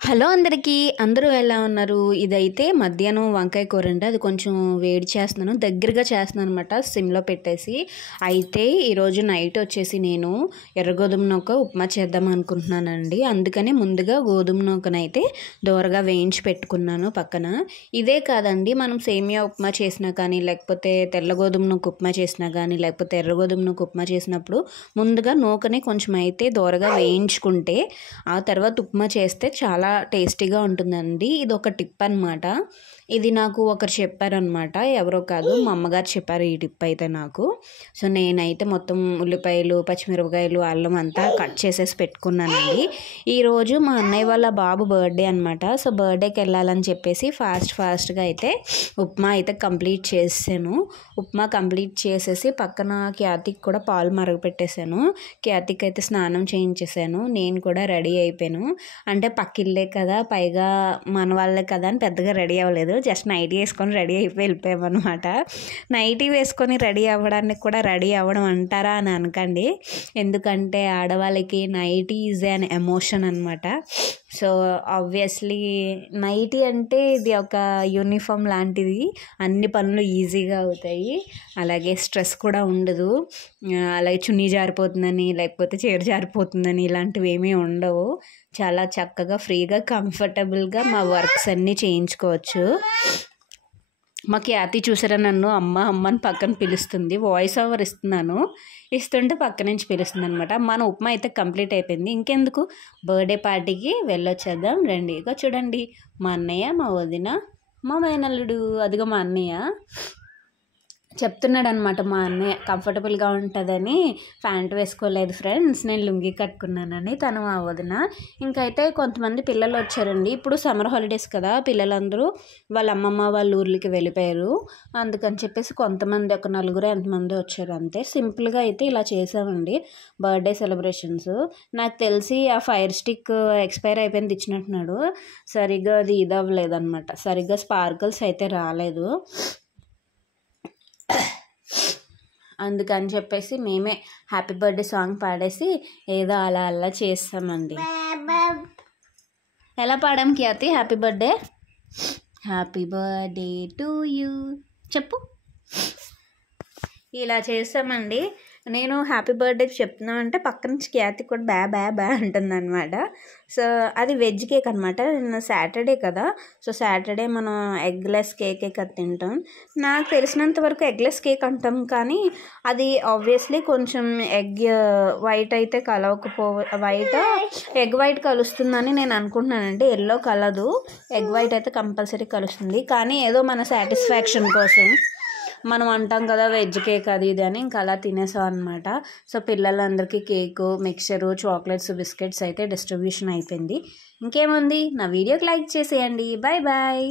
Hello అందరికీ, అందరూ ఎలా ఉన్నారు? ఇదైతే మధ్యాహ్నం వంకాయ కూర అండి. అది కొంచెం వేడి చేస్తున్నాను, దగ్గరగా చేస్తున్నాను అనమాట, సిమ్లో పెట్టేసి. అయితే ఈరోజు నైట్ వచ్చేసి నేను ఎర్రగోధుమ నూక ఉప్మా చేద్దాం అనుకుంటున్నానండి. అందుకని ముందుగా గోధుమ నూకనైతే దోరగా వేయించి పెట్టుకున్నాను పక్కన. ఇదే కాదండి, మనం సేమియా ఉప్మా చేసినా కానీ, లేకపోతే తెల్ల గోధుమ నూక ఉప్మా చేసినా కానీ, లేకపోతే ఎర్ర గోధుమ నూక ఉప్మా చేసినప్పుడు ముందుగా నూకని కొంచెం అయితే దోరగా వేయించుకుంటే ఆ తర్వాత ఉప్మా చేస్తే చాలా టేస్టీగా ఉంటుందండి. ఇది ఒక టిప్ అనమాట. ఇది నాకు ఒకరు చెప్పారనమాట, ఎవరో కాదు, మా అమ్మగారు చెప్పారు ఈ టిప్ అయితే నాకు. సో నేనైతే మొత్తం ఉల్లిపాయలు, పచ్చిమిరపకాయలు, అల్లం అంతా కట్ చేసేసి పెట్టుకున్నానండి. ఈరోజు మా అన్నయ్య వాళ్ళ బాబు బర్త్డే అనమాట. సో బర్త్డేకి వెళ్ళాలని చెప్పేసి ఫాస్ట్గా అయితే ఉప్మా అయితే కంప్లీట్ చేసాను. ఉప్మా కంప్లీట్ చేసేసి పక్కన ఖ్యాతికి కూడా పాలు మరగపెట్టేశాను. ఖ్యాతికి అయితే స్నానం చేయించేసాను. నేను కూడా రెడీ అయిపోయాను. అంటే పక్కిల్లే కదా, పైగా మన వాళ్ళే కదా అని పెద్దగా రెడీ అవ్వలేదు. జస్ట్ నైటీ వేసుకొని రెడీ అయిపోయి వెళ్ళిపోయామన్నమాట. నైటీ వేసుకొని రెడీ అవ్వడానికి కూడా రెడీ అవ్వడం అంటారా అని అనకండి, ఎందుకంటే ఆడవాళ్ళకి నైటీ ఈజ్ అన్ ఎమోషన్ అనమాట. సో ఆబ్వియస్లీ నైటీ అంటే ఇది ఒక యూనిఫామ్ లాంటిది. అన్ని పనులు ఈజీగా అవుతాయి, అలాగే స్ట్రెస్ కూడా ఉండదు. అలాగే చున్నీ జారిపోతుందని, లేకపోతే చీర జారిపోతుందని ఇలాంటివి ఏమీ ఉండవు. చాలా చక్కగా ఫ్రీగా కంఫర్టబుల్గా మా వర్క్స్ అన్నీ చేయించుకోవచ్చు. మా ఖ్యాతి చూసారా, నన్ను అమ్మ అని పక్కన పిలుస్తుంది. వాయిస్ ఓవర్ ఇస్తుంటే పక్క నుంచి పిలుస్తుంది అనమాట. మన ఉప్మా అయితే కంప్లీట్ అయిపోయింది. ఇంకెందుకు, బర్త్డే పార్టీకి వెళ్ళొచ్చేద్దాం రండి. ఇక చూడండి, మా అన్నయ్య, మా వదిన, మా మేనల్లుడు, అదిగో మా అన్నయ్య చెప్తున్నాడు అనమాట. మా అన్నయ్య కంఫర్టబుల్గా ఉంటుందని ప్యాంట్ వేసుకోలేదు ఫ్రెండ్స్, నేను లుంగీ కట్టుకున్నానని. తను మా వదిన. ఇంకైతే కొంతమంది పిల్లలు వచ్చారండి. ఇప్పుడు సమ్మర్ హాలిడేస్ కదా, పిల్లలందరూ వాళ్ళ అమ్మమ్మ వాళ్ళ ఊర్లకి వెళ్ళిపోయారు. అందుకని చెప్పేసి కొంతమంది, ఒక నలుగురు ఎంతమంది వచ్చారు అంతే. సింపుల్గా అయితే ఇలా చేసామండి బర్త్డే సెలబ్రేషన్స్. నాకు తెలిసి ఆ ఫైర్ స్టిక్ ఎక్స్పైర్ అయిపోయింది, ఇచ్చినట్టున్నాడు. సరిగ్గా అది ఇది అవ్వలేదన్నమాట, సరిగ్గా స్పార్కల్స్ అయితే రాలేదు. అందుకని చెప్పేసి మేమే హ్యాపీ బర్త్డే సాంగ్ పాడేసి ఏదో అలా చేస్తామండి. ఎలా పాడాం Khyati? Happy birthday, happy birthday to you చెప్పు. ఇలా చేస్తామండి. నేను హ్యాపీ బర్త్డే చెప్తున్నా అంటే పక్క నుంచి ఖ్యాతి కూడా బ్యా అంటుందన్నమాట. సో అది వెజ్ కేక్ అనమాట. నిన్న సాటర్డే కదా, సో సాటర్డే మనం ఎగ్లెస్ కేకే కదా తింటాం. నాకు తెలిసినంత వరకు ఎగ్లెస్ కేక్ అంటాం, కానీ అది ఆబ్వియస్లీ కొంచెం ఎగ్ వైట్ అయితే ఎగ్ వైట్ కలుస్తుందని నేను అనుకుంటున్నానండి. ఎల్లో కలదు, ఎగ్ వైట్ అయితే కంపల్సరీ కలుస్తుంది. కానీ ఏదో మన సాటిస్ఫాక్షన్ కోసం మనం అంటాం కదా వెజ్ కేక్ అది ఇది అని, ఇంకా అలా తినేసాం అనమాట. సో పిల్లలందరికీ కేకు, మిక్చరు, చాక్లెట్స్, బిస్కెట్స్ అయితే డిస్ట్రిబ్యూషన్ అయిపోయింది. ఇంకేముంది, నా వీడియోకి లైక్ చేసేయండి. Bye bye.